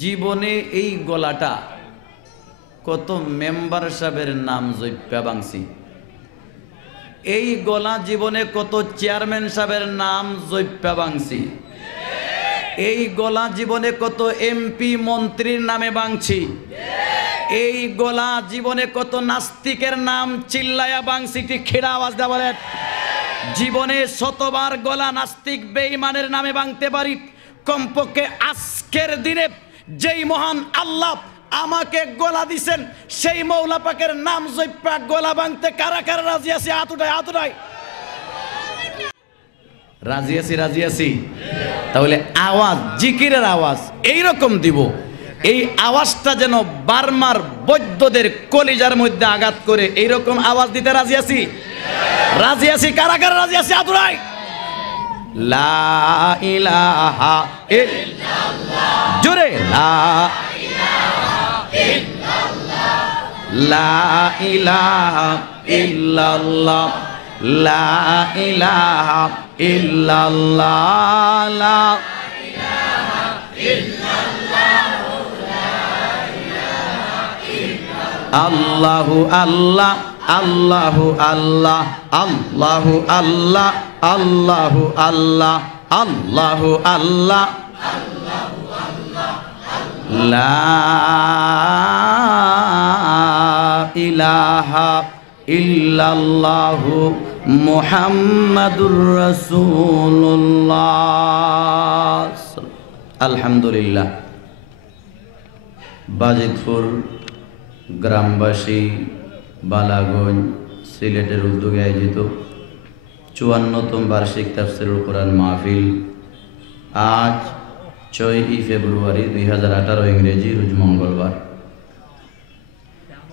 জীবনে এই গলাটা কত মেম্বার সাহেবের নাম জৈপ্যা বাংছি, এই গলা জীবনে কত চেয়ারম্যান সাহেবের নাম জৈপ্যা বাংছি, এই গলা জীবনে কত এমপি মন্ত্রীর নামে বাংছি, এই গলা জীবনে কত নাস্তিকের নাম চিল্লায়া বাংছি। ঠিক খেড়া আওয়াজ দেওয়া বলেন। জীবনে শতবার গলা নাস্তিক বেঈমানের নামে ভাঙতে পারি, কমপক্ষে আজকের দিনে যেই মহান আল্লাহ আমাকে গলা দিছেন সেই মৌলা পাকের নাম জৈপ্যা গলা ভাঙতে কারা কারা রাজি আছি? হাত উঠায়, হাত উঠায়। রাজি আছি, রাজি আছি। তাহলে আওয়াজ, জিকিরের আওয়াজ এইরকম দিব, এই আওয়াজটা যেন বারমার বৈদ্যদের কলিজার মধ্যে আঘাত করে, এইরকম আওয়াজ দিতে রাজি আছি, রাজি আছি। কারা কারা রাজি আছি? হাত উঠায়। লা ইলাহা ইল্লাল্লাহ, জোরে লা ইলাহা ইল্লাল্লাহ, লা ইলাহা ইল্লাল্লাহ, লা ইলাহা ইল্লাল্লাহ, আল্লাহু আল্লাহ, আল্লাহু আল্লাহ, আল্লাহু আল্লাহ, আল্লাহু আল্লাহ, আল্লাহু আল্লাহ, লা ইলাহা ইল্লাল্লাহু মুহাম্মাদুর রাসূলুল্লাহ। আলহামদুলিল্লাহ। বাজিতপুর গ্রামবাসী, বালাগঞ্জ, সিলেটের উদ্যোগে আয়োজিত 54তম বার্ষিক তাফসীরুল কোরআন মাহফিল আজ 6ই ফেব্রুয়ারি 2018 ইংরেজি রোজ মঙ্গলবার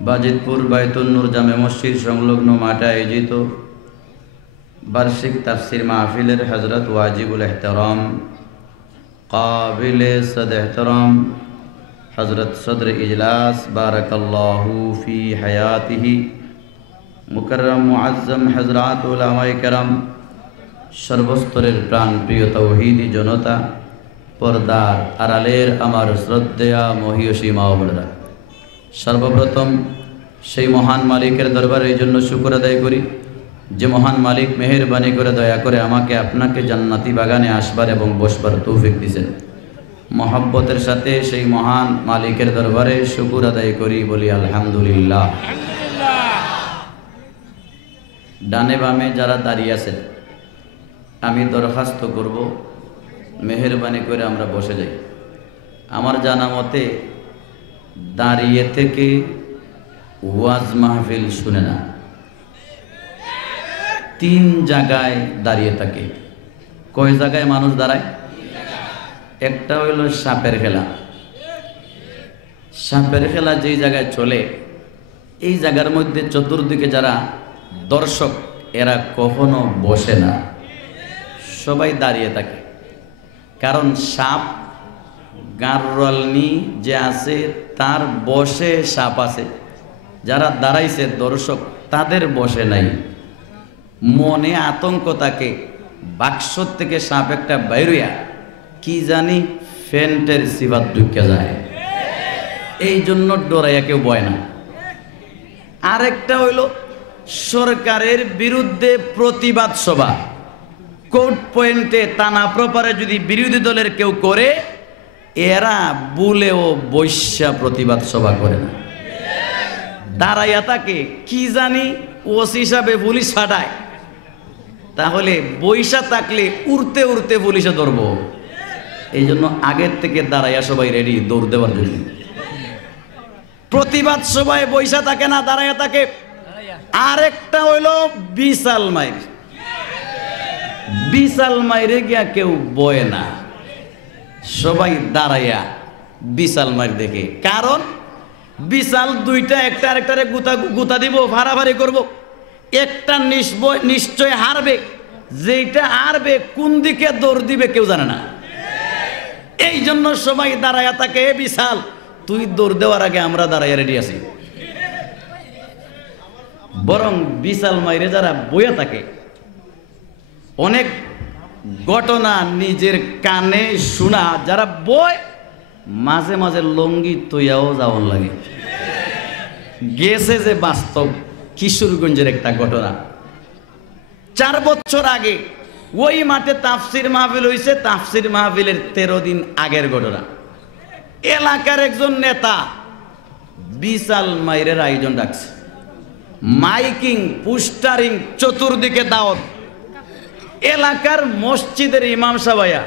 বাজিতপুর বায়তুন নূর জামে মসজিদ সংলগ্ন মাঠে আয়োজিত বার্ষিক তাফসীর মাহফিলের হযরত ওয়াজিবুল ইহতিরাম কাবিলে সদ ইহতিরাম হযরত সদর ইজলাস বারাকাল্লাহু ফি হায়াতিহি মুকাররম মুআজ্জম হযরত উলামায়ে কেরাম, সর্বস্তরের প্রাণ প্রিয় তাওহীদি জনতা, পর্দার আড়ালের আমার শ্রদ্ধেয়া মহিয়সী মা ও বোনেরা, সর্বপ্রথম সেই মহান মালিকের দরবারে এই জন্য শুকর আদায় করি যে মহান মালিক মেহেরবানি করে দয়া করে আমাকে আপনাকে জান্নাতি বাগানে আসবার এবং বসবার তৌফিক দিয়েছেন। মহব্বতের সাথে সেই মহান মালিকের দরবারে শুকর আদায় করি, বলি আলহামদুলিল্লাহ। ডানে বামে যারা দাঁড়িয়ে আছেন, আমি দরখাস্ত করব মেহেরবানি করে আমরা বসে যাই। আমার জানা মতে দাঁড়িয়ে থেকে ওয়াজ মাহফিল শুনে না, 3 জায়গায় দাঁড়িয়ে থাকে। কয় জায়গায় মানুষ দাঁড়ায়? একটা হইল সাপের খেলা। সাপের খেলা যেই জায়গায় চলে, এই জায়গার মধ্যে চতুর্দিকে যারা দর্শক এরা কখনো বসে না, সবাই দাঁড়িয়ে থাকে। কারণ সাপ গাররালনি যে আছে তার বসে সাপ আছে, যারা দাঁড়াইছে দর্শক তাদের বসে নাই। মনে আতঙ্ক থাকে, বাক্স থেকে সাপ একটা বাইরিয়া কি জানি ফ্যান্টের সিবাত ঢুকে যায়, এই জন্য ডরাইয়া কেউ বয় না। আরেকটা হইল সরকারের বিরুদ্ধে প্রতিবাদ সভা, কোর্ট পয়েন্টে থানা প্রপারে যদি বিরোধী দলের কেউ করে, এরা বুলেও বৈশ্যা প্রতিবাদ সভা করে না, দাঁড়াইয়া থাকে কি জানি ওসি হিসাবে পুলিশ ফাটায়। তাহলে বৈশা থাকলে উড়তে উড়তে পুলিশে ধরবো, এই জন্য আগের থেকে দাঁড়াইয়া সবাই রেডি দৌড় দেওয়ার জন্য। প্রতিবাদ সভায় বৈশা থাকে না, দাঁড়াইয়া থাকে। আরেকটা হইল বিশাল মাইর, বিশাল মাইরে গিয়া কেউ বয় না, সবাই দাঁড়াইয়া বিশাল মাইর দেখে। কারণ বিশাল দুইটা একটা আরেকটারে গুতা দিব, ভাড়াভাড়ি করব, একটা নিশ্চয় হারবে, যেটা হারবে কোন দিকে দৌড় দিবে কেউ জানে না। এই জন্য সবাই দাঁড়াইয়া থাকে, বিশাল তুই দৌড় দেওয়ার আগে আমরা দাঁড়াইয়া রেডি আছি। বরং বিশাল মাইরে যারা বইয়া থাকে, অনেক ঘটনা নিজের কানে শোনা যারা বয় মাঝে মাঝে লঙ্গি তৈয়াও যাওয়ার লাগে। গেছে যে বাস্তব কিশোরগঞ্জের একটা ঘটনা। 4 বছর আগে ওই মাঠে তাফসির মাহফিল হইছে। তাফসির মাহফিলের 13 দিন আগের ঘটনা। এলাকার একজন নেতা বিশাল মাইরের আয়োজন ডাকছে, মাইকিং, পোস্টারিং, চতুর্দিকে দাওয়াত। এলাকার মসজিদের ইমাম সাহেব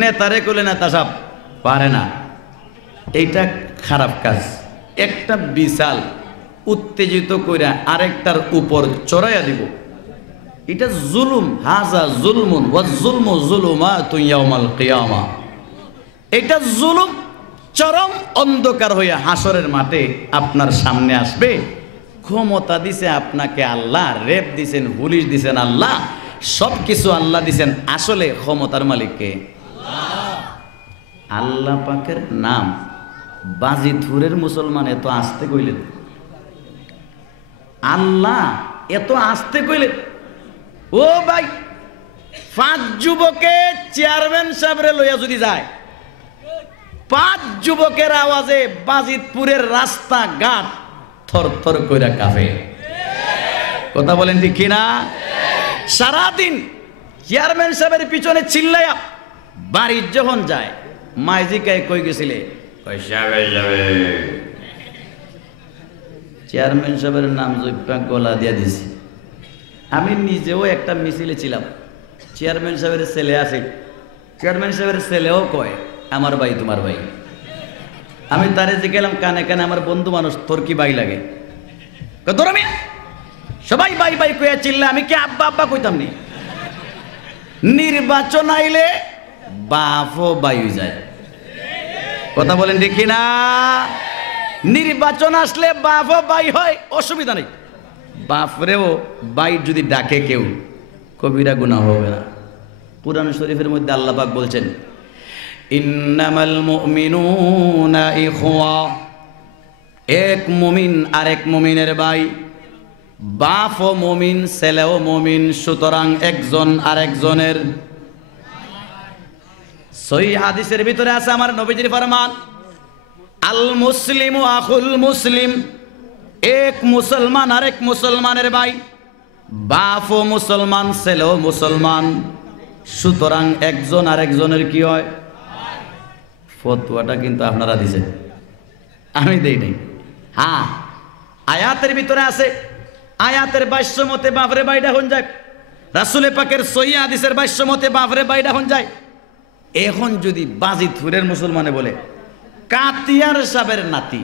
নেতারে কইলে, নেতা সাহেব পারে না, এইটা খারাপ কাজ। একটা বিশাল উত্তেজিত কইরা আরেকটার উপর চড়াইয়া দিব, এটা জুলুম। হাজা জুলমুন ওয়া জুলমু যুলুমাতুন ইয়াউমাল কিয়ামা। এটা জুলুম চরম অন্ধকার হইয়া হাসরের মাঠে আপনার সামনে আসবে। ক্ষমতা দিছে আপনাকে আল্লাহ, রেপ দিছেন, পুলিশ দিছেন আল্লাহ, সবকিছু আল্লাহ দিছেন। আসলে ক্ষমতার মালিককে আল্লাহ পাকের নাম বাজিথুরের মুসলমান এত আসতে কইলেন, আল্লাহ এত আসতে কইলেন। ও ভাই, 5 যুবকে চেয়ারম্যান সাহেবরে লইয়া যদি যায়, 5 যুবকের আওয়াজে বাজিতপুরের রাস্তা ঘাট থর থর কইরা কাঁপে। কথা বলেন ঠিক কিনা? সারাদিন চেয়ারম্যান সাহেবের পিছনে চিল্লাইয়া বাড়ি যখন যায়, মাইজিকায় কই গেছিলে, চেয়ারম্যান সাহেবের নাম জৈপা গলা দিয়া দিছি। আমি নিজেও একটা মিছিলে ছিলাম, চেয়ারম্যান সাহেবের ছেলে আছে, চেয়ারম্যান সাহেবের ছেলেও কয় আমার ভাই তোমার ভাই। আমি তারে যে গেলাম কানে কানে, আমার বন্ধু মানুষ, তোর কি ভাই লাগে? সবাই ভাই ভাই কইয়া চিল্লা, আমি কি আব্বা আব্বা কইতাম নি? নির্বাচন আইলে বাপও ভাই হয়ে যায়। কথা বলেন ঠিক না? নির্বাচন আসলে বাপও ভাই হয়, অসুবিধা নেই। বাপরেও ভাই যদি ডাকে কেউ, কবিরা গুনাহ হবে না। কুরআন শরীফের মধ্যে আল্লাহ পাক বলছেন, ইন্নামাল মুমিনুনা ইখওয়া, এক মুমিন আরেক মুমিনের ভাই। বাপও মুমিন, ছেলেও মুমিন, সুতরাং একজন আরেকজনের। সহিহ হাদিসের ভিতরে আছে আমার নবীজির ফরমান, আল মুসলিমু আখুল মুসলিম, এক মুসলমান আরেক মুসলমানের ভাই। বাপও মুসলমান, ছেলেও মুসলমান, সুতরাং একজন আরেকজনের কি হয়? ফতোয়াটা কিন্তু আপনারা দিছেন, আমি দেই নাই। হ্যাঁ, আয়াতের ভিতরে আছে, আয়াতের ভাষ্য মতে বাপরে ভাইডা হন যায়, রাসূল পাকের সহিহ হাদিসের ভাষ্য মতে বাপরে ভাইডা হন যায়। এখন যদি বাজিতপুরের মুসলমানে বলে কাতিয়ার সাহেবের নাতি,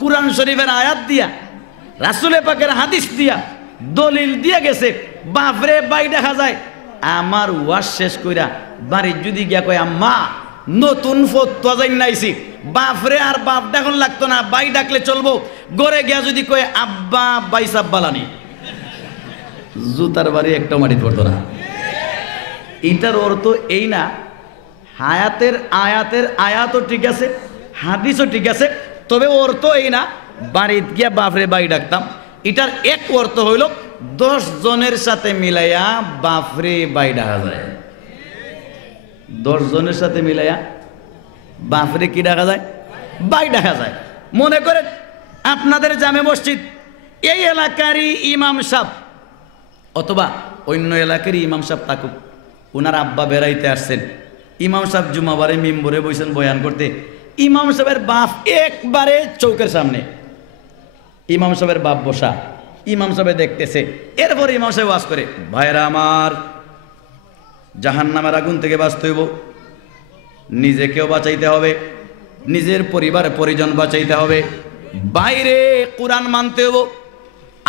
কুরআন শরীফের আয়াত দিয়া, রাসূল পাকের হাদিস দিয়া, দলিল দিয়া গেছে, বাপরে ভাই দেখা যায়। আমার ওয়াজ শেষ কইরা বাড়ি যদি গিয়া কয় আম্মা নতুন ফতোয়া জানাইছি, বাপরে আর বাপ ডাকন লাগতো না, ভাই ডাকলে চলবো। গড়ে গিয়া যদি কয় আব্বা ভাই সাহেব বালানি, জুতার বাড়ি একটা মাটি পড়তো না। এটার অর্থ এই না, আয়াতের আয়াতও ঠিক আছে, হাদিসও ঠিক আছে, তবে অর্থ এই না বাড়িত গিয়া বাপরে ভাই ডাকতাম। এটার এক অর্থ হইল 10 জনের সাথে মিলাইয়া বাপরে ভাই ডাকা যায়। 10 জনের সাথে মিলাইয়া বাপরে কি ডাকা যায়? ভাই ডাকা যায়। মনে করেন আপনাদের জামে মসজিদ, এই এলাকারই ইমাম সাহেব অথবা অন্য এলাকারই ইমাম সাহেব থাকুক, ওনার আব্বা বেড়াইতে আসছেন, ইমাম সাহেব জুমাবারে মিম্বরে বইছেন বয়ান করতে, ইমাম সাহেবের বাপ একবারে চৌকের সামনে, ইমাম সাহেবের বাপ বসা, ইমাম সাহেব দেখতেছে। এরপর ইমাম সাহেব ওয়াজ করে, ভাইরা আমার, জাহান্নামের আগুন থেকে বাঁচতে হইব, নিজেকেও বাঁচাইতে হবে, নিজের পরিবার পরিজন বাঁচাইতে হবে, বাইরে কোরআন মানতে হবে,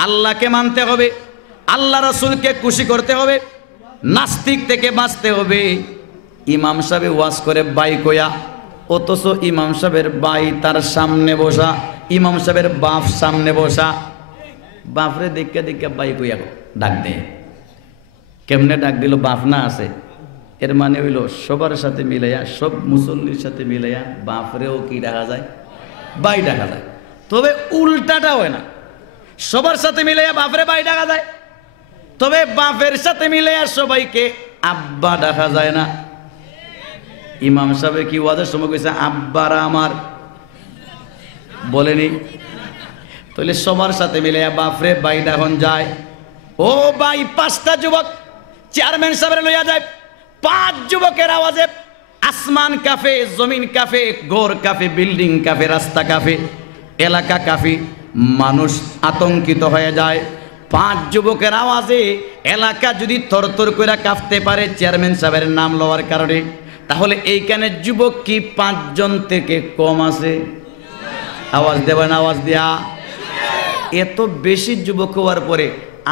আল্লাহকে মানতে হবে, আল্লাহ রাসূলকে খুশি করতে হবে, নাস্তিক থেকে বাঁচতে হবে। ইমাম সাহেব ওয়াজ করে বাই কয়া, অথচ ইমাম সাহেবের বাই তার সামনে বসা, ইমাম সাহেবের বাপ সামনে বসা। বাপরে দেখে দেখে বাই কইয়া ডাক দে। কেমনে ডাক দিল? বাপ না আছে, এর মানে হইল সবার সাথে মিলাইয়া, সব মুসল্লির সাথে মিলাইয়া বাপরেও কি ডাকা যায়? বাই ডাকা যায়। তবে উল্টাটা হয় না, সবার সাথে মিলাইয়া বাপরে বাই ডাকা যায়, তবে বাপের সাথে মিলাইয়া সবাইকে আব্বা ডাকা যায় না। ইমাম সাহেব কি ওয়াজের সময় কইছে আব্বারা আমার বলেনি? তাহলে সবার সাথে মিলে বাপরে বাইটা এখন যায়, ও ভাই 5টা যুবক চেয়ারম্যান সাহেবের লইয়া যায়। 5 যুবকের আওয়াজে আসমান কাফে, জমিন কাফে, ঘর কাফে, বিল্ডিং কাফে, রাস্তা কাফে, এলাকা কাফে, মানুষ আতঙ্কিত হয়ে যায়। 5 যুবকের আওয়াজে এলাকা যদি থরথর করে কাঁপতে পারে চেয়ারম্যান সাহেবের নাম লওয়ার কারণে, তাহলে এইখানে যুবক কি 5 জন থেকে কম আছে? আওয়াজ দেবেন, আওয়াজ দিয়া। এত বেশি যুবক হওয়ার পরে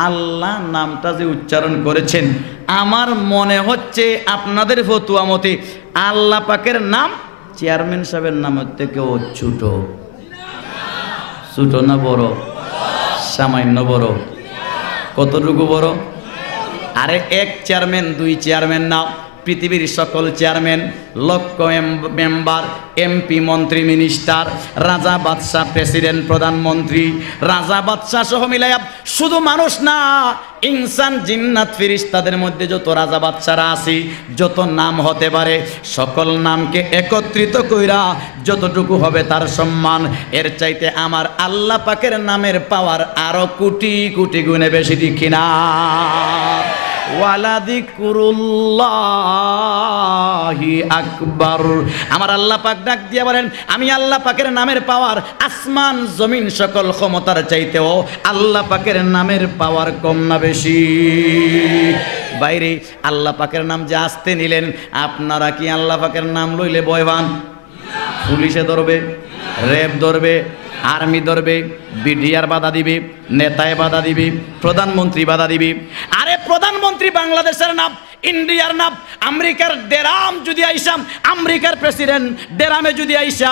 আল্লাহ নামটা যে উচ্চারণ করেছেন, আমার মনে হচ্ছে আপনাদের ফতুয়া মতে আল্লাহ পাকের নাম চেয়ারম্যান সাহেবের নামের থেকেও ছোট। ছোট না বড়? সামান্য বড়। কতটুকু বড়? আরে 1 চেয়ারম্যান 2 চেয়ারম্যান না, পৃথিবীর সকল চেয়ারম্যান, লক্ষ মেম্বার, এমপি, মন্ত্রী, মিনিস্টার, রাজা বাদশাহ, প্রেসিডেন্ট, প্রধানমন্ত্রী, রাজা বাদশাহ সহ মিলাইয়া শুধু মানুষ না, ইনসান, জিন্নাত, ফেরেশতাদের মধ্যে যত রাজা বাদশারা আছে, যত নাম হতে পারে, সকল নামকে একত্রিত কইরা যতটুকু হবে তার সম্মান, এর চাইতে আমার আল্লাহ পাকের নামের পাওয়ার আরো কোটি কোটি গুণে বেশি, ঠিক কিনা? ওয়ালাযিকরুল্লাহি আকবার। আমার আল্লাহ পাক ডাক দিয়া বলেন, আমি আল্লাহ পাকের নামের পাওয়ার আসমান জমিন সকল ক্ষমতার চাইতেও আল্লাহ পাকের নামের পাওয়ার কম না বেশি? বাইরে আল্লাহ পাকের নাম যে আসতে নিলেন, আপনারা কি আল্লাহ পাকের নাম লইলে ভয় পান? পুলিশে ধরবে, র্যাব ধরবে, আর্মি ধরবে, বিডিআর বাধা দিবে, নেতায় বাধা দিবে, প্রধানমন্ত্রী বাধা দিবে। আরে প্রধানমন্ত্রী বাংলাদেশের নাম, ইন্ডিয়ার নাম, আমেরিকার ডেরাম যদি আইসাম, আমেরিকার প্রেসিডেন্ট ডেরামে যদি আইসা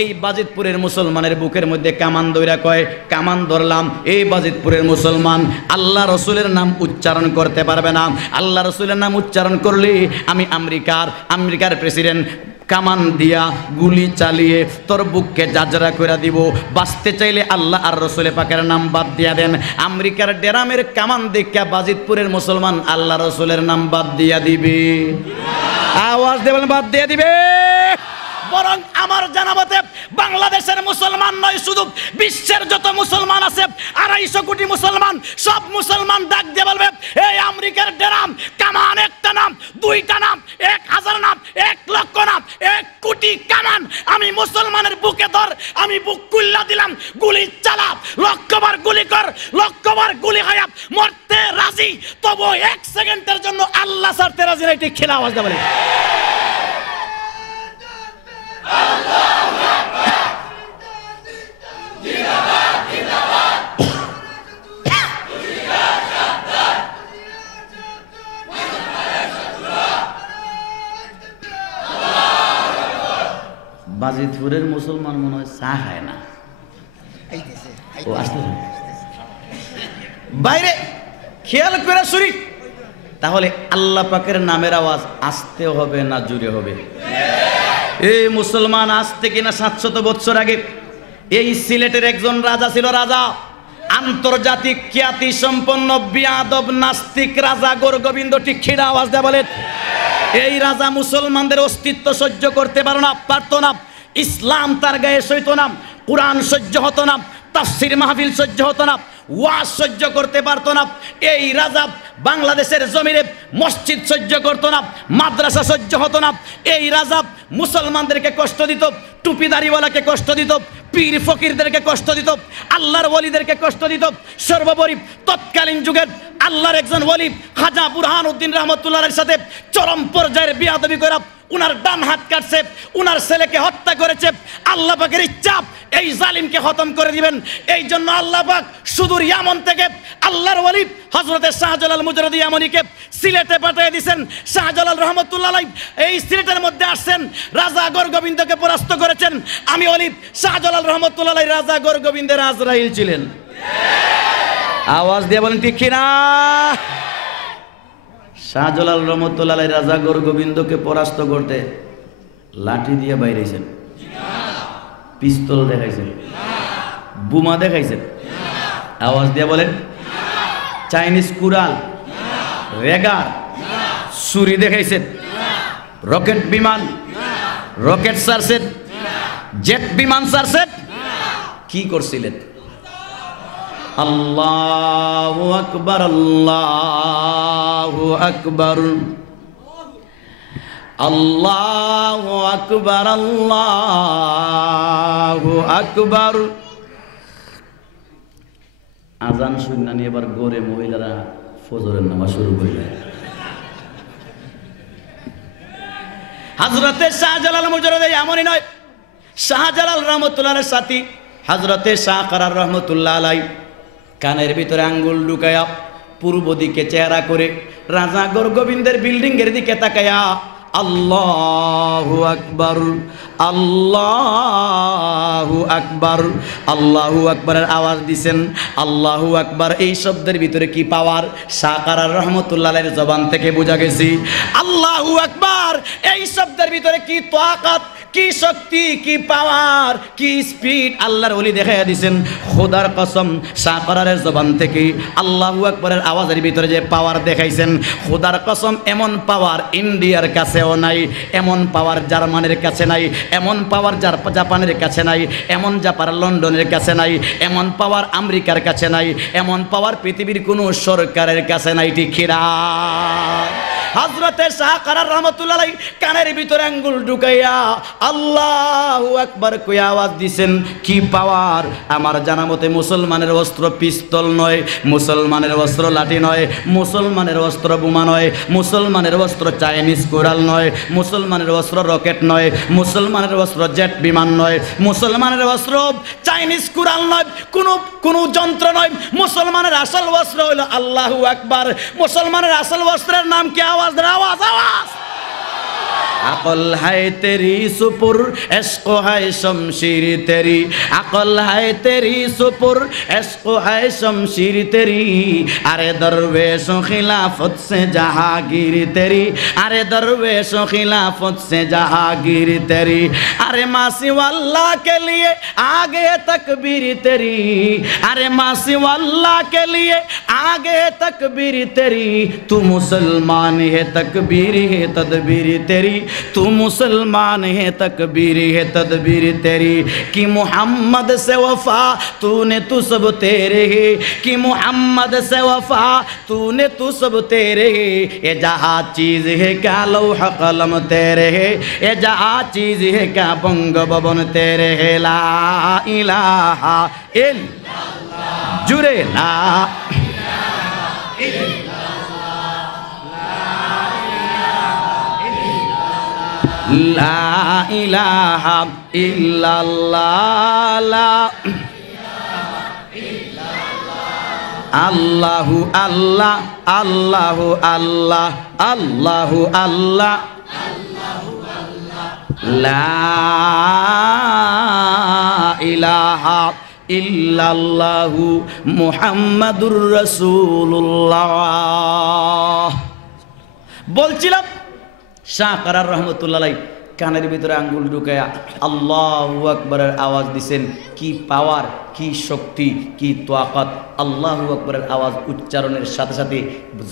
এই বাজিতপুরের মুসলমানের বুকের মধ্যে কামান দইরা কয় কামান ধরলাম, এই বাজিতপুরের মুসলমান আল্লাহ রসুলের নাম উচ্চারণ করতে পারবে না। আল্লাহ রসুলের নাম উচ্চারণ করলে আমি আমেরিকার প্রেসিডেন্ট কামান দিয়া গুলি চালিয়ে তোর বুককে জাজরা করে দিব। বাঁচতে চাইলে আল্লাহ আর রসুলের পাকের নাম বাদ দিয়া দেন। আমেরিকার ডেরামের কামান দেখা বাজিতপুরের মুসলমান আল্লাহ রসুলের নাম বাদ দিয়া দিবে? আওয়াজ দেবেন, বাদ দিয়া দিবে? বরং আমার জানামতে বাংলাদেশের মুসলমান নয়, শুধু বিশ্বের যত মুসলমান আছে 250 কোটি মুসলমান, সব মুসলমান ডাক দিয়ে বলবে, এই আমেরিকার ডেরাম কামান, একটা নাম, 2টা নাম, 1000 নাম, 1 লক্ষ নাম, 1 কোটি কামান আমি মুসলমানের বুকে ধর, আমি বুক কুল্লা দিলাম, গুলি চালা, লক্ষবার গুলি কর, লক্ষবার গুলি খায়া মরতে রাজি, তবু 1 সেকেন্ডের জন্য আল্লাহ ছাড়তে রাজি নাই। ঠিক খেলা আওয়াজ দেবেন। বাজিতপুরের মুসলমান মনে হয় চা খায় না। ও আসতে বাইরে খেয়াল করে শুনি, তাহলে আল্লাহ পাকের নামের আওয়াজ আসতে হবে না জুড়ে হবে? এই মুসলমান আজ থেকে না 700 বছর আগে এই সিলেটের একজন রাজা ছিল, রাজা, আন্তর্জাতিক খ্যাতি সম্পন্ন বিয়াদব নাস্তিক রাজা গোরগোবিন্দ। ঠিক খিরা আওয়াজ দেয়া বলেন। এই রাজা মুসলমানদের অস্তিত্ব সহ্য করতে পারতো না। ইসলাম তার গায়ে সইতো না, কোরআন সহ্য হতো না, তাফসীর মাহফিল সহ্য হতো না, ওয়াজ সহ্য করতে পারতো না। এই রাজা বাংলাদেশের জমিনে মসজিদ সহ্য করতো না, মাদ্রাসা সহ্য হতো না। এই রাজা মুসলমানদেরকে কষ্ট দিত, টুপিদারিওয়ালাকে কষ্ট দিত, পীর ফকিরদেরকে কষ্ট দিত, আল্লাহর ওলিদেরকে কষ্ট দিত। সর্বোপরি তৎকালীন যুগের আল্লাহর একজন ওলি খাজা বুরহানুদ্দিন রহমতুল্লাহর সাথে চরম পর্যায়ের বিয়াদবি করে উনার ডান হাত কাটছে, উনার ছেলেকে হত্যা করেছে। আল্লাহ পাকের ইচ্ছা এই জালিমকে খতম করে দিবেন। এই জন্য আল্লাহ পাক সুদূর ইয়ামন থেকে আল্লাহর ওলি হযরতে শাহজালাল মুজরদি ইয়ামনিকে সিলেটে পাঠিয়ে দিয়েছেন। শাহজালাল রহমতুল্লাহ আলাইহি এই সিলেটের মধ্যে আসছেন, রাজা গোরগোবিন্দকে পরাস্ত করেছেন। আমি ওলি শাহজালাল রহমতুল্লাহ আলাইহি রাজা গোরগোবিন্দের আজরাইল ছিলেন। আওয়াজ দিয়ে বলেন ঠিক কিনা? শাহজালাল রহমতুল্লাহ আলাইহি রাজা গোরগোবিন্দকে পরাস্ত করতে লাঠি দিয়ে বাইরেছেন, পিস্তল দেখাইছেন, বোমা দেখাইছেন। আওয়াজ দিয়ে বলেন। চাইনিজ কুড়াল, রেগার, ছুরি দেখাইছেন, রকেট বিমান, রকেট ছাড়ছেন, জেট বিমান ছাড়ছেন, কি করছিলেন? আল্লাহু আকবার, আল্লাহু আকবার, আল্লাহু আকবার, আল্লাহু আকবার। আজান শুননা নিয়ে এবার গড়ে মহিলারা ফজরের নামাজ শুরু করলেন। হযরতে শাহজালাল মুজররদ এমনই নয়, শাহজালাল রহমতুল্লাহর সাথী হযরতে শাহ কারার রহমতুল্লাহ আলাই কানের ভিতরে আঙ্গুল ঢুকায়া পূর্ব দিকে চেহারা করে রাজা গোবিন্দের বিল্ডিং এর দিকে তাকায়া আল্লাহু আকবার, আল্লাহু আকবার, আল্লাহু আকবারের আওয়াজ দিছেন। আল্লাহু আকবার এই শব্দের ভিতরে কি পাওয়ার, শাহ কারার রহমতুল্লাহ আলাইহির জবান থেকে বোঝা গেছে। আল্লাহু আকবার এই শব্দের ভিতরে কি তাকাত, কি শক্তি, কি পাওয়ার, কি স্পিড আল্লাহর ওলি দেখাইয়া দিছেন। খোদার কসম, শাহ কারারের জবান থেকে আল্লাহু আকবারের আওয়াজের ভিতরে যে পাওয়ার দেখাইছেন, খোদার কসম এমন পাওয়ার ইন্ডিয়ার কাছেও নাই, এমন পাওয়ার জার্মানের কাছে নাই, এমন পাওয়ার জাপানের কাছে নাই, এমন জাপার লন্ডনের কাছে নাই, এমন পাওয়ার আমেরিকার কাছে নাই, এমন পাওয়ার পৃথিবীর কোনো সরকারের কাছে নাই। ঠিক কিনা? হযরতে শাহ কারার রহমতুল্লাহ আলাইহি কানের ভিতরে আঙ্গুল ঢুকাইয়া আল্লাহু আকবার কই আওয়াজ দিছেন। কি পাওয়ার! আমার জানা মতে মুসলমানের অস্ত্র পিস্তল নয়, মুসলমানের অস্ত্র লাঠি নয়, মুসলমানের অস্ত্র বোমা নয়, মুসলমানের অস্ত্র চাইনিজ কোরাল নয়, মুসলমানের অস্ত্র রকেট নয়, মুসলমানের অস্ত্র জেট বিমান নয়, মুসলমানের অস্ত্র চাইনিজ কোরাল নয়, কোনো যন্ত্র নয়। মুসলমানের আসল অস্ত্র হলো আল্লাহু আকবার। মুসলমানের আসল অস্ত্রের নাম কি? आवाज आवाज आवाज। अकल है तेरी सुपुर इश्क है शमशीर तेरी, अकल है तेरी सुपुर इश्क है शमशीर तेरी, अरे दरवेशों खिलाफत से जहांगीर तेरी, अरे दरवेशों खिलाफत से जहांगीर तेरी, अरे मासी वल्लाह के लिए आगे तकबीर तेरी, अरे मासी वल्लाह के लिए आगे तकबीर तेरी, तू मुसलमान है तकबीर है तदबीर तेरी, तू मुसलमान है तकबीर है तदबीर तेरी, कि मोहम्मद से वफा तूने तू सब तेरे है, कि मोहम्मद से वफा तूने तू सब तेरे है, ये जहाँ चीज़ है क्या लौह कलम तेरे है, ये जहाँ चीज़ है क्या बंग भवन तेरे है। ला इलाहा इल्लल्लाह जुरे ला ला इलाहा इल्लल्लाह ला अल्लाहु अल्लाह अल्लाहु अल्लाह अल्लाहु अल्लाह ला इलाहा इल्लल्लाहु मुहम्मदुर রাসূলুল্লাহ। বলছিলাম শাহ কারার রহমতুল্লাহ আলাইহি কানের ভিতরে আঙ্গুল ঢুকায়া আল্লাহু আকবারের আওয়াজ দিছেন। কি পাওয়ার, কি শক্তি, কি তাকাত! আল্লাহু আকবারের আওয়াজ উচ্চারণের সাথে সাথে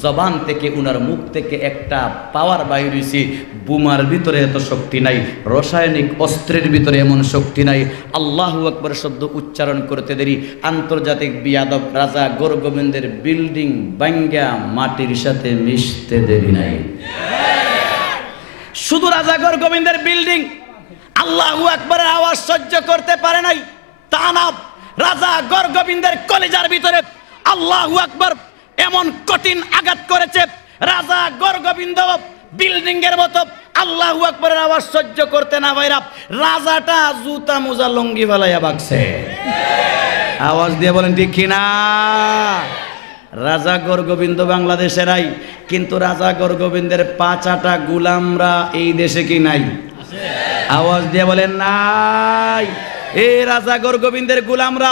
জবান থেকে, উনার মুখ থেকে একটা পাওয়ার বাইর হইছে। বোমার ভিতরে এত শক্তি নাই, রাসায়নিক অস্ত্রের ভিতরে এমন শক্তি নাই। আল্লাহু আকবার শব্দ উচ্চারণ করতে দেরি আন্তর্জাতিক বিয়াদব রাজা গোবিন্দের বিল্ডিং ভাঙ্গা মাটির সাথে মিশতে দেরি নাই। শুধু রাজা গোবিন্দের বিল্ডিং আল্লাহু আকবারের আওয়াজ সহ্য করতে পারে নাই তা না, রাজা গোবিন্দের কলিজার ভিতরে আল্লাহু আকবার এমন কঠিন আঘাত করেছে, রাজা গোবিন্দ বিল্ডিং এর মতো আল্লাহু আকবারের আওয়াজ সহ্য করতে না পাইরা রাজাটা জুতা মোজা লঙ্গি ফেলাইয়া ভাগছে। আওয়াজ দিয়ে বলেন ঠিক কিনা? রাজা গোবিন্দ বাংলাদেশের আই, কিন্তু রাজা গোবিন্দের পাঁচাটা গুলামরা এই দেশে কি নাই? আওয়াজ দিয়ে বলেন নাই। এই রাজা গোবিন্দের গুলামরা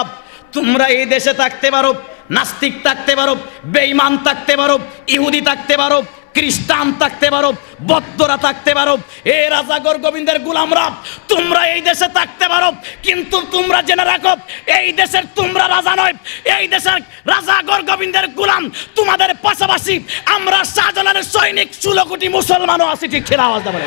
তোমরা এই দেশে থাকতে পারো, নাস্তিক থাকতে পারো, বেঈমান থাকতে পারো, ইহুদি থাকতে পারো, খ্রিস্টান থাকতে পারো, বৌদ্ধরা থাকতে পারো, এ রাজা গোবিন্দের গোলামরা তোমরা এই দেশে থাকতে পারো, কিন্তু তোমরা জেনে রাখো এই দেশের তোমরা রাজা নয়, এই দেশের রাজা গোবিন্দের গোলাম তোমাদের পাশাপাশি আমরা শাহজালালের সৈনিক 16 কোটি মুসলমানও আছি। ঠিক ছিল? আওয়াজ দেবেন।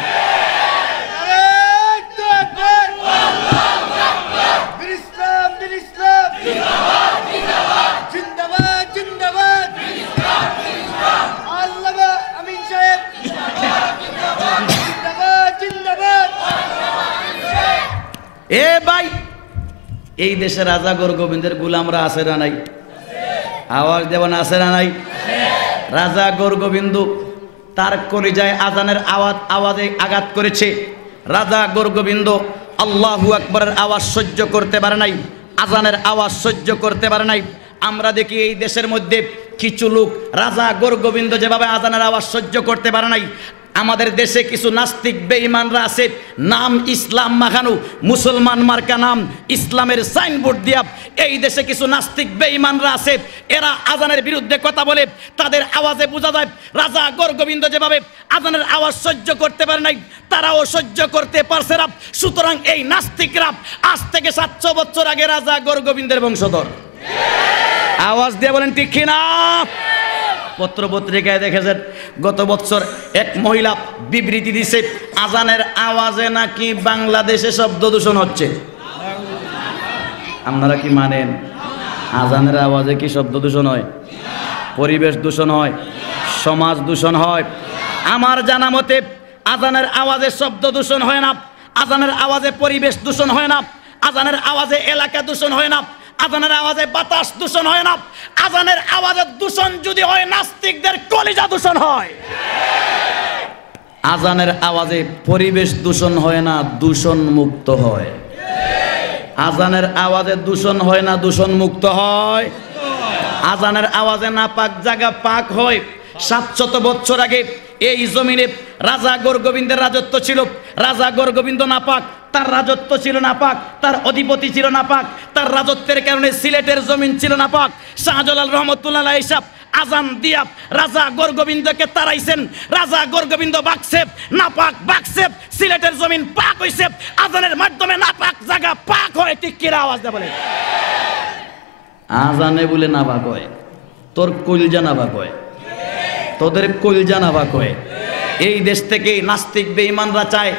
এ ভাই, এই দেশে রাজা গোবিন্দের গোলামরা আছে না নাই? আওয়াজ দেবেন, আছে না নাই? রাজা গোবিন্দ তার কলিজায় আজানের আওয়াজে আঘাত করেছে। রাজা গোবিন্দ আল্লাহু আকবরের আওয়াজ সহ্য করতে পারে নাই, আজানের আওয়াজ সহ্য করতে পারে নাই। আমরা দেখি এই দেশের মধ্যে কিছু লোক রাজা গোবিন্দ যেভাবে আজানের আওয়াজ সহ্য করতে পারে নাই, আমাদের দেশে কিছু নাস্তিক বেঈমানরা আছে, নাম ইসলাম মাখানো, মুসলমান মার্কা নাম, ইসলামের সাইনবোর্ড দিয়া এই দেশে কিছু নাস্তিক বেঈমানরা আছে। এরা আজানের বিরুদ্ধে কথা বলে, তাদের আওয়াজে বোঝা যায় রাজা গোবিন্দ যেভাবে আজানের আওয়াজ সহ্য করতে পারে নাই, তারাও সহ্য করতে পারছে না। সুতরাং এই নাস্তিকরা আজ থেকে 700 বছর আগে রাজা গোবিন্দের বংশধর। আওয়াজ দিয়ে বলেন ঠিক কিনা? পত্র পত্রিকায় দেখেছেন গত বছর এক মহিলা বিবৃতি দিছে, আজানের আওয়াজে নাকি বাংলাদেশে শব্দ দূষণ হচ্ছে। আপনারা কি মানেন? আজানের আওয়াজে কি শব্দ দূষণ হয়? পরিবেশ দূষণ হয়, সমাজ দূষণ হয়? আমার জানা মতে আজানের আওয়াজে শব্দ দূষণ হয় না, আজানের আওয়াজে পরিবেশ দূষণ হয় না, আজানের আওয়াজে এলাকা দূষণ হয় না, আজানের আওয়াজে বাতাস দূষণ হয় না। আজানের আওয়াজের দূষণ যদি হয়, নাস্তিকদের কলিজা দূষণ হয়। আজানের আওয়াজে পরিবেশ দূষণ হয় না, দূষণ মুক্ত হয়। আজানের আওয়াজে দূষণ হয় না, দূষণ মুক্ত হয়। আজানের আওয়াজে না পাক জায়গা পাক হয়। 700 বছর আগে এই জমিনে রাজা গোবিন্দের রাজত্ব ছিল। রাজা গোবিন্দ নাপাক, তার রাজত্ব ছিল নাপাক, তার অধিপতি ছিল নাপাক, তার রাজত্বের কারণে সিলেটের জমিন ছিল নাপাক। শাহজালাল রহমতুল্লাহ আলাইহি আজান দিয়া রাজা গোবিন্দকে তাড়াইছেন। রাজা গোবিন্দ বাকছে, নাপাক বাকছে, সিলেটের জমিন পাক হইছে। আজানের মাধ্যমে নাপাক জায়গা পাক হয়। ঠিক কিরা? আওয়াজ দে বলে। আজানে বলে নাপাক হয়, তোর কলজা নাপাক হয়, তোদের কলজা নাপাক হয়। এই দেশ থেকে নাস্তিক বেঈমানরা চায়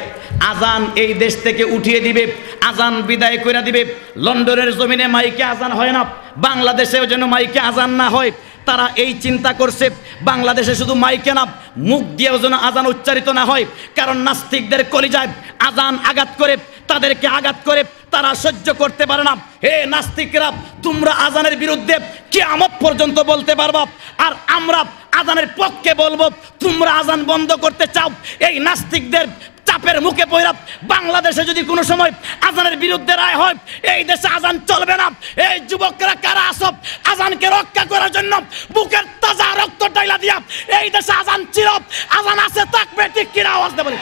আজান এই দেশ থেকে উঠিয়ে দিবে, আজান বিদায় করে দিবে। লন্ডনের জমিনে মাইকে আজান হয় না, বাংলাদেশেও যেন মাইকে আজান না হয়। তারা এই চিন্তা করছে বাংলাদেশে শুধু মাইকে না, মুখ দিয়েও যেন আজান উচ্চারিত না হয়। কারণ নাস্তিকদের কলিজায় আজান আঘাত করে, তাদেরকে আঘাত করে, তারা সহ্য করতে পারে না। হে নাস্তিকরা, তোমরা আজানের বিরুদ্ধে কিয়ামত পর্যন্ত বলতে পারবা, আর আমরা আজানের পক্ষে বলবো। তোমরা আজান বন্ধ করতে চাও, এই নাস্তিকদের চাপের মুখে পড়া বাংলাদেশে যদি কোনো সময় আজানের বিরুদ্ধে রায় হয়, এই দেশে আজান চলবে না। এই যুবকরা কারা আসব আজানকে রক্ষা করার জন্য বুকের তাজা রক্ত ডাইলা দিয়া এই দেশে আজান ছিল, আজান আছে, থাকবে। ঠিক কিনা? আওয়াজ দেবেন।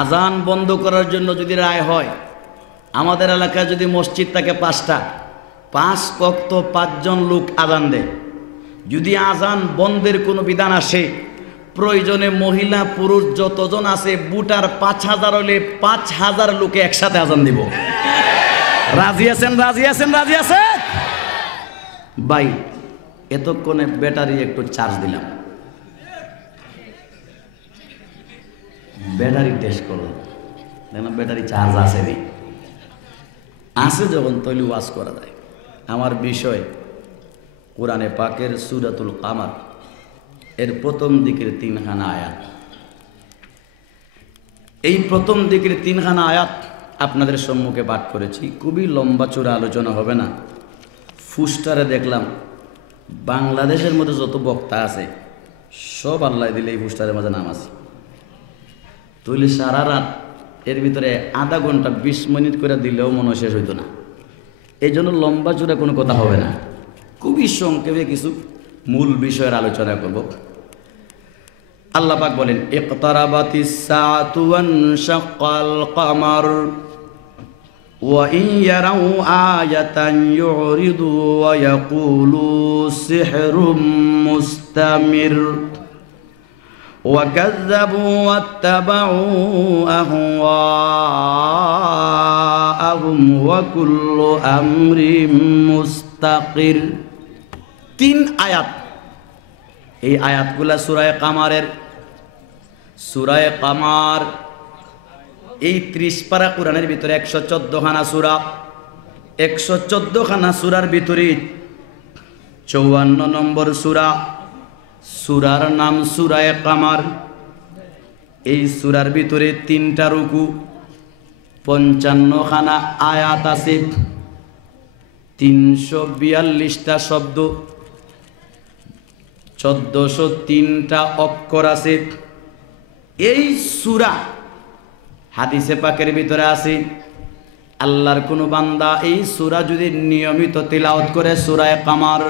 আজান বন্ধ করার জন্য যদি রায় হয়, আমাদের এলাকায় যদি মসজিদ থাকে 5টা, 5 ওয়াক্ত 5 জন লোক আজান দেয়। যদি আজান বন্ধের কোনো বিধান আসে, প্রয়োজনে মহিলা পুরুষ যতজন আছে বুটার 5000 হলে 5000 লোকে একসাথে আজান দিব। রাজি আছেন? রাজি আছেন? রাজি আছেন? ভাই, এতক্ষণে ব্যাটারি একটু চার্জ দিলাম, ব্যাটারি টেস্ট করলাম, দেখলাম ব্যাটারি চার্জ আছে নি। আছে যখন তৈলি ওয়াজ করা যায়। আমার বিষয় কোরআনে পাকের সূরাতুল কামার এর প্রথম দিকের 3খানা আয়াত। এই প্রথম দিকের 3খানা আয়াত আপনাদের সম্মুখে পাঠ করেছি। খুবই লম্বা চূড়া আলোচনা হবে না, ফুস্টারে দেখলাম বাংলাদেশের মধ্যে যত বক্তা আছে সব আল্লাহ দিলে এই ফুস্টারের মাঝে নাম আছে। তুইলে সারা রাত এর ভিতরে আধা ঘন্টা 20 মিনিট করে দিলেও মনে শেষ হইতো না। এই জন্য লম্বা চূড়া কোনো কথা হবে না, খুবই সংক্ষেপে কিছু মূল বিষয়ের আলোচনা করব। আল্লাহ পাক বলেন, ইকতারাবাতিস সাআতু ওয়ানশাক্কাল কমার ওয়া ইন ইয়ারাউ আয়াতান ইউরিদু ওয়া ইয়াকুলু সিহরুম মুস্তামির ওয়া কাযযাবু ওয়াত্তাবাউ আহওয়াআহুম ওয়া কুল্লু আমরিন মুস্তাকির। 3 আয়াত। এই আয়াতগুলা সূরা কামারের। সূরা কামার এই 30 পারা কোরআনের ভিতরে 114 খানা সূরা। 114 খানা সূরার ভিতরে 54 নম্বর সূরা। সূরার নাম সূরা কামার। এই সূরার ভিতরে 3টা রুকু, 55 খানা আয়াত আছে, 342টা শব্দ, 1403টা অক্ষর আছে। এই সূরা হাদিসে পাকের ভিতরে আছে, আল্লাহর কোন বান্দা এই সূরা যদি নিয়মিত তিলাওয়াত করে, সূরা কামার,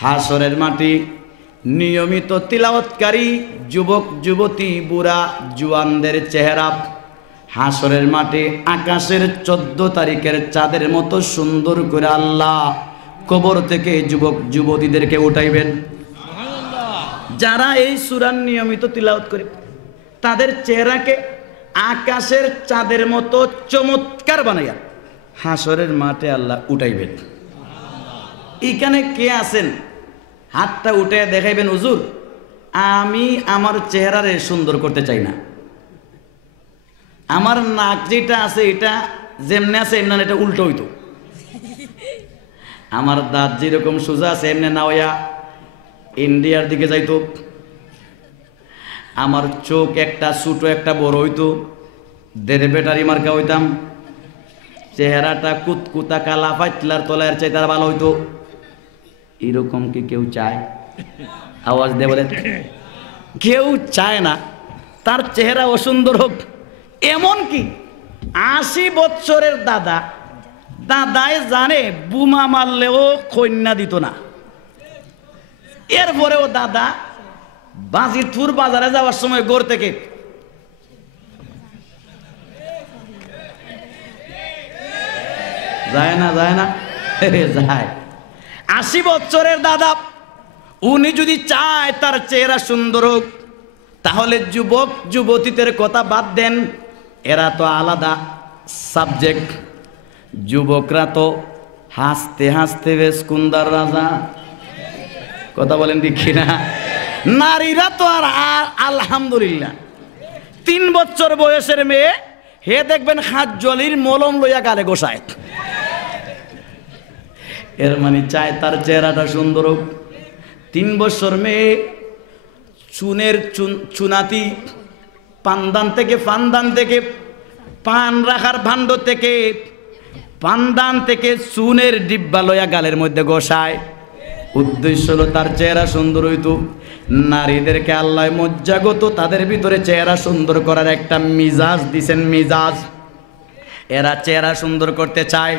হাসরের মাটি নিয়মিত তিলাওয়াতকারী যুবক যুবতী বুড়া জওয়ানদের চেহারা হাসরের মাঠে আকাশের 14 তারিখের চাঁদের মতো সুন্দর করে আল্লাহ কবর থেকে যুবক যুবতীদেরকে উঠাইবেন। যারা এই সূরার নিয়মিত তিলাওয়াত করে তাদের চেহারাকে আকাশের চাঁদের মতো চমৎকার বানাইয়া হাসরের মাঠে আল্লাহ উঠাইবেন। এখানে কে আছেন হাতটা উঠে দেখাইবেন, হুজুর আমি আমার চেহারারে সুন্দর করতে চাই না, আমার নাক যেটা আছে এটা যেমনে আছে এমন এটা উল্টো হইতো, আমার দাঁত যেরকম সোজা আছে এমনি না হইয়া ইন্ডিয়ার দিকে যাইতো, আমার চোখ একটা ছোটো একটা বড় হইতো, দেড় ব্যাটারি মার্কা হইতাম, চেহারাটা কুতকুতা কালা পাতলার তলার চাই তার ভালো হইতো। এরকম কি কেউ চায়? আওয়াজ দিয়ে বলে কেউ চায় না তার চেহারা অসুন্দর হোক। এমন কি 80 বছরের দাদায় জানে বোমা মারলেও কন্যা দিত না, এরপরেও দাদা বাজিতপুর বাজারে যাওয়ার সময় গড় থেকে যায় না যায়। 80 বছরের দাদা উনি যদি চায় তার চেহারা সুন্দর হোক, তাহলে যুবক যুবতীদের কথা বাদ দেন, এরা তো আলাদা সাবজেক্ট। যুবকরা তো হাসতে হাসতে বেশ কুন্দার রাজা, কথা বলেন ঠিক কিনা? নারীরা তো আর আলহামদুলিল্লাহ 3 বছর বয়সের মেয়ে হে দেখবেন হাতজলির মলম লইয়া গালে গোসায়। এর মানে চায় তার চেহারাটা সুন্দর হোক। 3 বছর মেয়ে চুনের চুনাতি পানদান থেকে ফানদান থেকে পান রাখার ভাণ্ড থেকে পানদান থেকে চুনের ডিব্বা লইয়া গালের মধ্যে গোসায়। উদ্দেশ্য হলো তার চেহারা সুন্দর হইতো। নারীদেরকে আল্লাহ মজ্জাগত তাদের ভিতরে চেহারা সুন্দর করার একটা মিজাজ দিছেন, মিজাজ। এরা চেহারা সুন্দর করতে চায়।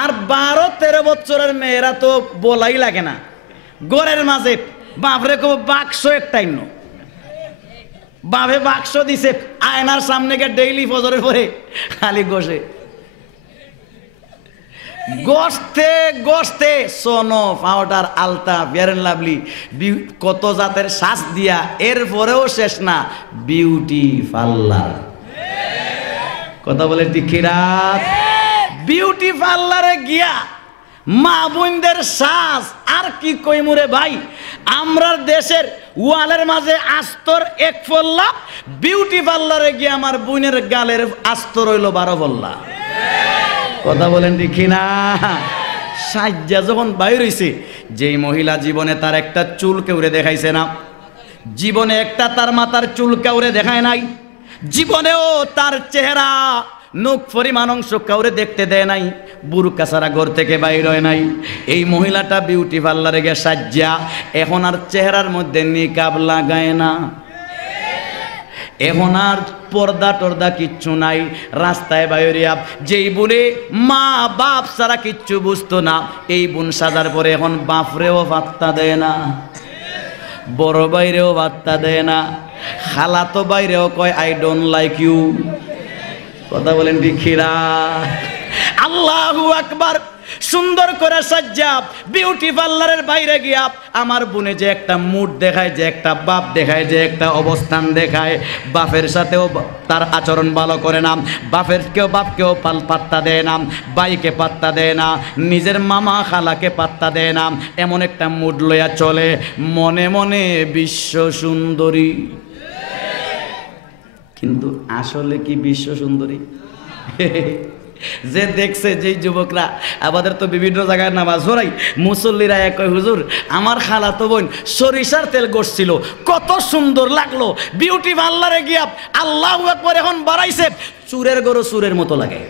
আর 12-13 বছরের মেয়েরা তো বলাই লাগে না, ঘরের মাঝে বাপরে কো বাক্স একটাই নো বাপে বাক্স দিছে, আয়নার সামনে গিয়ে ডেইলি ফজরের পরে খালি গোসে গোসতে গোসতে সোনো পাউডার আলতা ফেয়ার লাভলি কত জাতের শ্বাস দিয়া, এরপরেও শেষ না, বিউটি পার্লার। কথা বলে টিকিরাত বিউটি পার্লারে গিয়া মা বোনদের শ্বাস আর কি কইমুরে ভাই। আমরা দেশের ওয়ালের মাঝে আস্তর 1 পল্লা, বিউটি পার্লারে গিয়ে আমার বোনের গালের আস্তর হইল 12 পল্লা। কথা বলেন ঠিক না? সাজ্জা যখন বাইর হইছে, যেই মহিলা জীবনে তার একটা চুল কেউরে দেখাইছে না, জীবনে একটা তার মাথার চুল কাউরে দেখায় নাই, জীবনেও তার চেহারা নুক পরিমাণ অংশ কাউরে দেখতে দেয় নাই, বুরকা ছাড়া ঘর থেকে বাইর হয় নাই। এই মহিলাটা বিউটি পার্লারে গিয়ে সাজ্জা, এখন আর চেহারার মধ্যে নিকাব লাগায় না, এখন আর পর্দা টর্দা কিচ্ছু নাই, রাস্তায় বাইরিয়া। যেই বোনে মা বাপ ছাড়া কিচ্ছু বুঝতো না, এই বোন সাজার পরে এখন বাপরেও পাত্তা দেয় না, বড় বাইরেও পাত্তা দেয় না, খালাতো বাইরেও কয় আই ডোন্ট লাইক ইউ। কথা বলেন ঠিক কিনা? আল্লাহু আকবার। সুন্দর করে সাজ্জা বিউটি পার্লারের বাইরে গিয়া আমার বোনে যে একটা মুড দেখায়, যে একটা বাপ দেখায়, যে একটা অবস্থান দেখায়, বাপের সাথেও তার আচরণ ভালো করে না, বাপকেও পাত্তা দেয় না, ভাইকে পাত্তা দেয় না, নিজের মামা খালাকে পাত্তা দেয় না, এমন একটা মুড লইয়া চলে, মনে মনে বিশ্ব সুন্দরী। কিন্তু আসলে কি বিশ্ব সুন্দরী? যে দেখছে, যেই যুবকরা, আমাদের তো বিভিন্ন জায়গায় নামাজ পড়াই, মুসল্লিরা কয় হুজুর আমার খালাতো বোন সরিষার তেল গড়ছিল, কত সুন্দর লাগলো, বিউটি পার্লারে গিয়া আল্লাহু আকবার এখন বাড়াইছে, চুরের গরু চুরের মতো লাগে।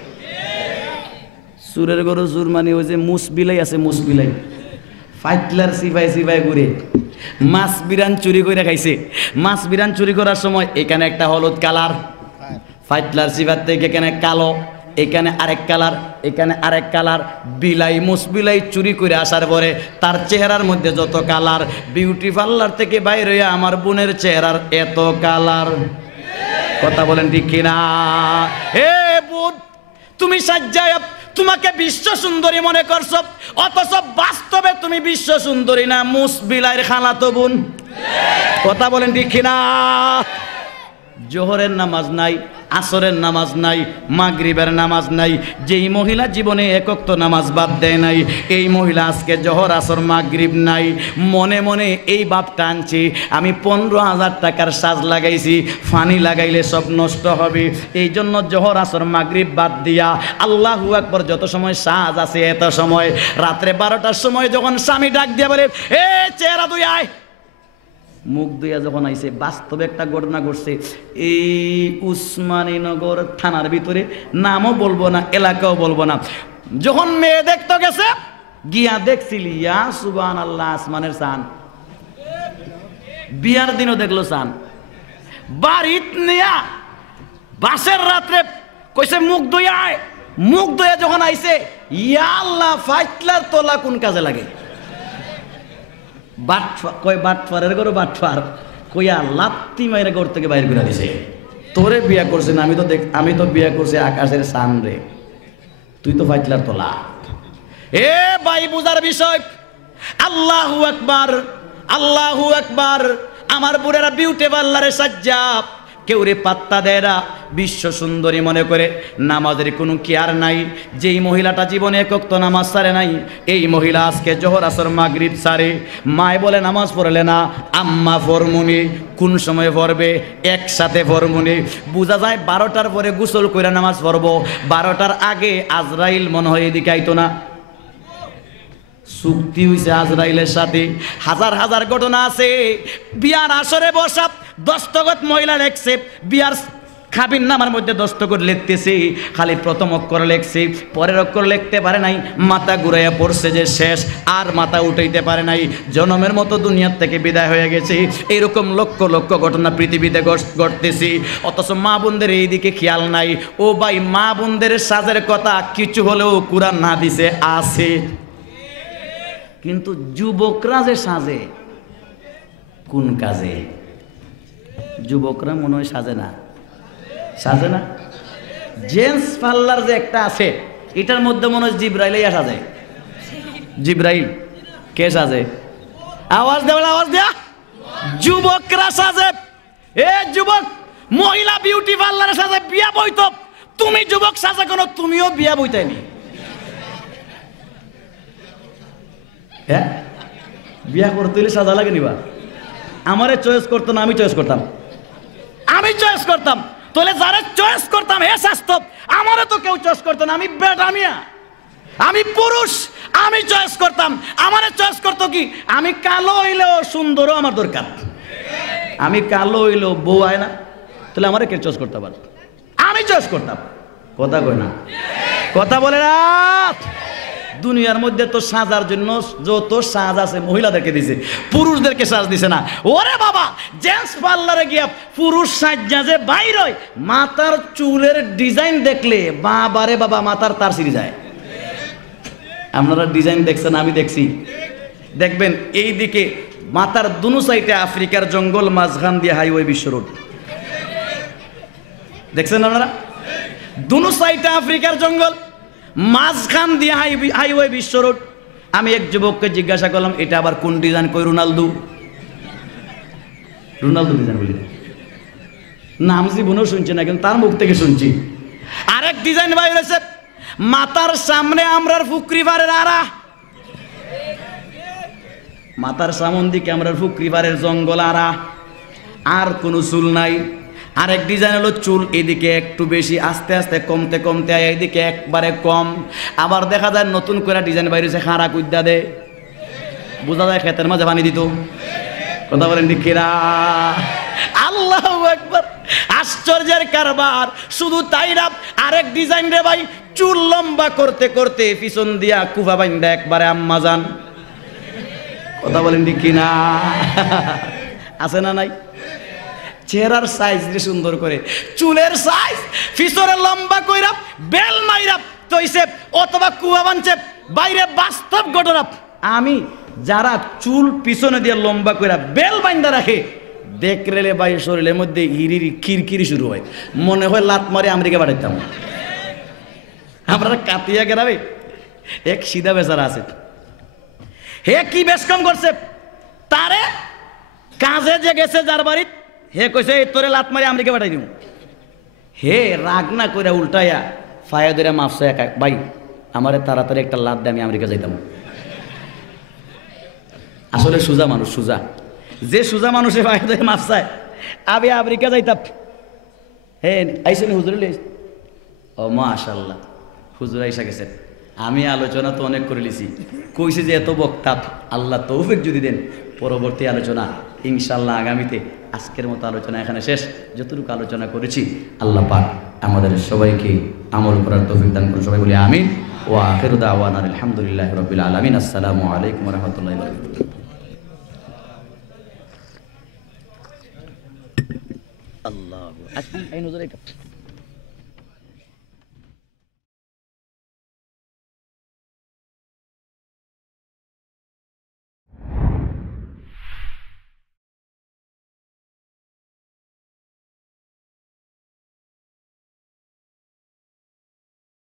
চুরের গরু চুর মানে ওই যে মুসবিলাই আছে, মুসবিলাই ফাইটলার সিপাই ঘুরে মাছ বিরান চুরি করে খাইছে। মাছ বিরান চুরি করার সময় এখানে একটা হলুদ কালার, ফাইটলার সিপার থেকে এখানে কালো, এখানে আরেক কালার, এখানে আরেক কালার, বিলাই মুসবিলাই চুরি করে আসার পরে তার চেহারার মধ্যে যত কালার, বিউটি পার্লার থেকে বাইরে হইয়া আমার বোনের চেহারার এত কালার। কথা বলেন ঠিক কিনা? হে বোন, তুমি সাজ্জায় তোমাকে বিশ্ব সুন্দরী মনে করছো, অথচ বাস্তবে তুমি বিশ্ব সুন্দরী না, মুসবিলাইয়ের খালাতো বোন। কথা বলেন ঠিক কিনা? জোহরের নামাজ নাই, আসরের নামাজ নাই, মাগরিবের নামাজ নাই। যেই মহিলা জীবনে একক নামাজ বাদ দেয় নাই, এই মহিলা আজকে জোহর আসর মাগরিব নাই। মনে মনে এই ভাবটা আনছি, আমি 15,000 টাকার সাজ লাগাইছি, ফানি লাগাইলে সব নষ্ট হবে, এই জন্য জোহর আসর মাগরিব বাদ দিয়া আল্লাহু আকবার যত সময় সাজ আছে এত সময়, রাত্রে 12টার সময় যখন স্বামী ডাক দিয়া বলে এ চেহারা তুই আয়, মুখ দিয়া যখন আইছে, বাস্তবে একটা ঘটনা ঘটছে এই উসমানীনগর থানার ভিতরে, নামও বলবো না, এলাকাও বলবো না। যখন মেয়ে দেখতে গেছে, গিয়া দেখছিলি ইয়া সুবহানাল্লাহ, আসমানের চান, বিয়ার দিনও দেখলো চান, বাড়িত নিয়া বাসের রাত্রে কইছে মুখ ধুইয়া আয়, মুখ ধুইয়া যখন আইছে, ইয়া আল্লাহ, ফাইটলার তোলা কোন কাজে লাগে? বাটফারের ঘরে বাটফার কইয়া লাত্তি মাইরে ঘর থেকে বাইরে করে দিছে। তোরে বিয়া করছে না, আমি তো বিয়া করছি আকাশের সান রে, তুই তো ফাইটলার তোলা। এ ভাই বুঝার বিষয়। আল্লাহু আকবার, আল্লাহু আকবার। আমার বুড়েরা বিউটি পার্লারে সাজ্জা, কেউ রে পাত্তা দেয় না, বিশ্ব সুন্দরী মনে করে, নামাজের কোনো কেয়ার নাই। যেই মহিলাটা জীবনে একক নামাজ ছাড়ে নাই, এই মহিলা আজকে জোহর আসর মাগরিব ছাড়ে। মায় বলে নামাজ পড়লে না, আম্মা ফরমুনি, কোন সময় পড়বে? একসাথে ফরমুনি। বোঝা যায় 12টার পরে গোসল করে নামাজ পড়বো, 12টার আগে আজরাইল মনে হয় এদিকে আইতো না। চুক্তি হয়েছে আজরাইলের সাথে, হাজার হাজার ঘটনা আছে। বিয়ার আসরে বসা দস্তখত মহিলা লেখছে, বিয়ার খাবির নামার মধ্যে দস্তখত লিখতেছে, খালি প্রথম অক্ষর লেখছে, পরের অক্ষর লিখতে পারে নাই, মাথা ঘুরাইয়া পড়ছে যে শেষ, আর মাথা উঠাইতে পারে নাই, জনমের মতো দুনিয়ার থেকে বিদায় হয়ে গেছে। এইরকম লক্ষ লক্ষ ঘটনা পৃথিবীতে ঘটতেছি, অথচ মা বোনদের এইদিকে খেয়াল নাই। ও ভাই, মা বোনদের সাজের কথা কিছু হলেও কুরআন না দিছে আছে, কিন্তু যুবকরা যে সাজে কোন কাজে? যুবকরা মনে হয় সাজে না, সাজে না। জেন্টস পার্লার যে একটা আছে, এটার মধ্যে মনে হয় জিব্রাইলই সাজে। জিব্রাইল কে সাজে? আওয়াজ দেওয়া, আওয়াজ দেয়া। যুবকরা সাজে। এ যুবক, মহিলা বিউটি পার্লারে সাজে, বিয়া বইতো। তুমি যুবক সাজে কেন? তুমিও বিয়া বইতাইনি। হ্যাঁ, বিয়া করতে হলে সাজা লাগে নিবা? আমারে চয়েস করতো না, আমি চয়েস করতাম, আমি চয়েস করতাম। তাহলে যারা চয়েস করতাম হে শাস্ত, আমারও তো কেউ চয়েস করতো না। আমি বেটা মিয়া, আমি পুরুষ, আমি চয়েস করতাম। আমারে চয়েস করতো কি? আমি কালো হইলেও সুন্দরও আমার দরকার, আমি কালো হইলেও বউ হয় না, তাহলে আমারে কে চয়েস করতে পারে? আমি চয়েস করতাম। কথা কয় না, কথা বলে না। দুনিয়ার মধ্যে তো সাজার জন্য যত সাজ আছে মহিলাদেরকে দিছে, পুরুষদেরকে সাজ দিছে না। ওরে বাবা, জেন্টস পার্লারে গিয়া পুরুষ সাজা যে বাইর হয়, মাথার চুলের ডিজাইন দেখলে বাবারে বাবা মাথার তার ছিঁড়ে যায়। আপনারা ডিজাইন দেখছেন, আমি দেখছি। দেখবেন এই দিকে মাথার দুনো সাইডে আফ্রিকার জঙ্গল, মাঝখান দিয়ে হাইওয়ে বিশ্ব রোড। দেখছেন আপনারা? দুনো সাইডে আফ্রিকার জঙ্গল, মাঝখান দিয়ে হাইওয়ে বিশ্ব রোড। আমি এক যুবককে জিজ্ঞাসা করলাম, এটা আবার কোন ডিজাইন? কই রোনালদো। রোনালদো ডিজাইন বলি নাম জীবনেও শুনছি না, কিন্তু তার মুখ থেকে শুনছি। আরেক ডিজাইন বাইর হয়েছে, মাথার সামনে আমরার ফুকরি পারের আরা, মাথার সামন দিকে আমরার ফুকরি পারের জঙ্গল আরা, আর কোনো চুল নাই। আরেক ডিজাইন হলো চুল এদিকে একটু বেশি, আস্তে আস্তে কমতে কমতে এইদিকে একবারে কম। আবার দেখা যায় নতুন করে ডিজাইন বাইরেছে, খাড়া কুদ্দা দে, বোঝা যায় ক্ষেতের মাঝে পানি দিত। কথা বলেন ঠিক কিনা? আল্লাহু আকবার, আশ্চর্যের কারবার। শুধু তাই না, আরেক ডিজাইন রে ভাই, চুল লম্বা করতে করতে পিছন দিয়া কুফা বাইন্দা একবারে আম্মা যান। কথা বলেন ঠিক কিনা? আছে না নাই? চেহারার সাইজ রে সুন্দর করে, চুলের সাইজ পিছনে লম্বা কইরা বেল মাইরা তৈছে, অথবা কুয়া বানছে। বাইরে বাস্তব ঘটনা, আমি যারা চুল পিছনে দিয়ে লম্বা কইরা বেল বাইন্দা রাখে, দেখলে ভাই শরীরের মধ্যে হিরিরি খিরখিরি শুরু হয়, মনে হয় লাত মারে আমেরিকা পাঠাইতাম। আমরা কাতিয়া গেরাবে এক সিধা বেচারা আছে, হে কি বেশকম করছে, তারে কাজে যে গেছে যার বাড়ি, হে কইছে তোরে লাত মারি আমেরিকা পাঠাই দিব। হে রাগ না করে উল্টাইয়া ফায়া ধরে মাফসা একা, ভাই আমারে তাড়াতাড়ি একটা লাত দিয়ে আমি আমেরিকা যাইতাম। আসলে সুজা মানুষ, সুজা যে সুজা মানুষের ফায়া ধরে মাফসায় আমি আমেরিকা যাইতাম। হে আইসেন হুজুর, ও মাশাআল্লাহ হুজুর আইসা গেছে। আমি আলোচনা তো অনেক করে লিছি, কইছি যে এত বক্তা, আল্লাহ তৌফিক যদি দেন পরবর্তী আলোচনা ইনশাল্লাহ আগামীতে। আজকের মতো আলোচনা এখানে শেষ। যতটুকু আলোচনা করেছি আল্লাহ পাক আমাদের সবাইকে আমল করার তৌফিক দান করুন। সবাই বলি আমিন। ওয়া আখিরু দাওয়ানা আলহামদুলিল্লাহি রাব্বিল আলামিন। আসসালামু আলাইকুম ওয়া রাহমাতুল্লাহি ওয়া বারাকাতুহু। আল্লাহু আকবার।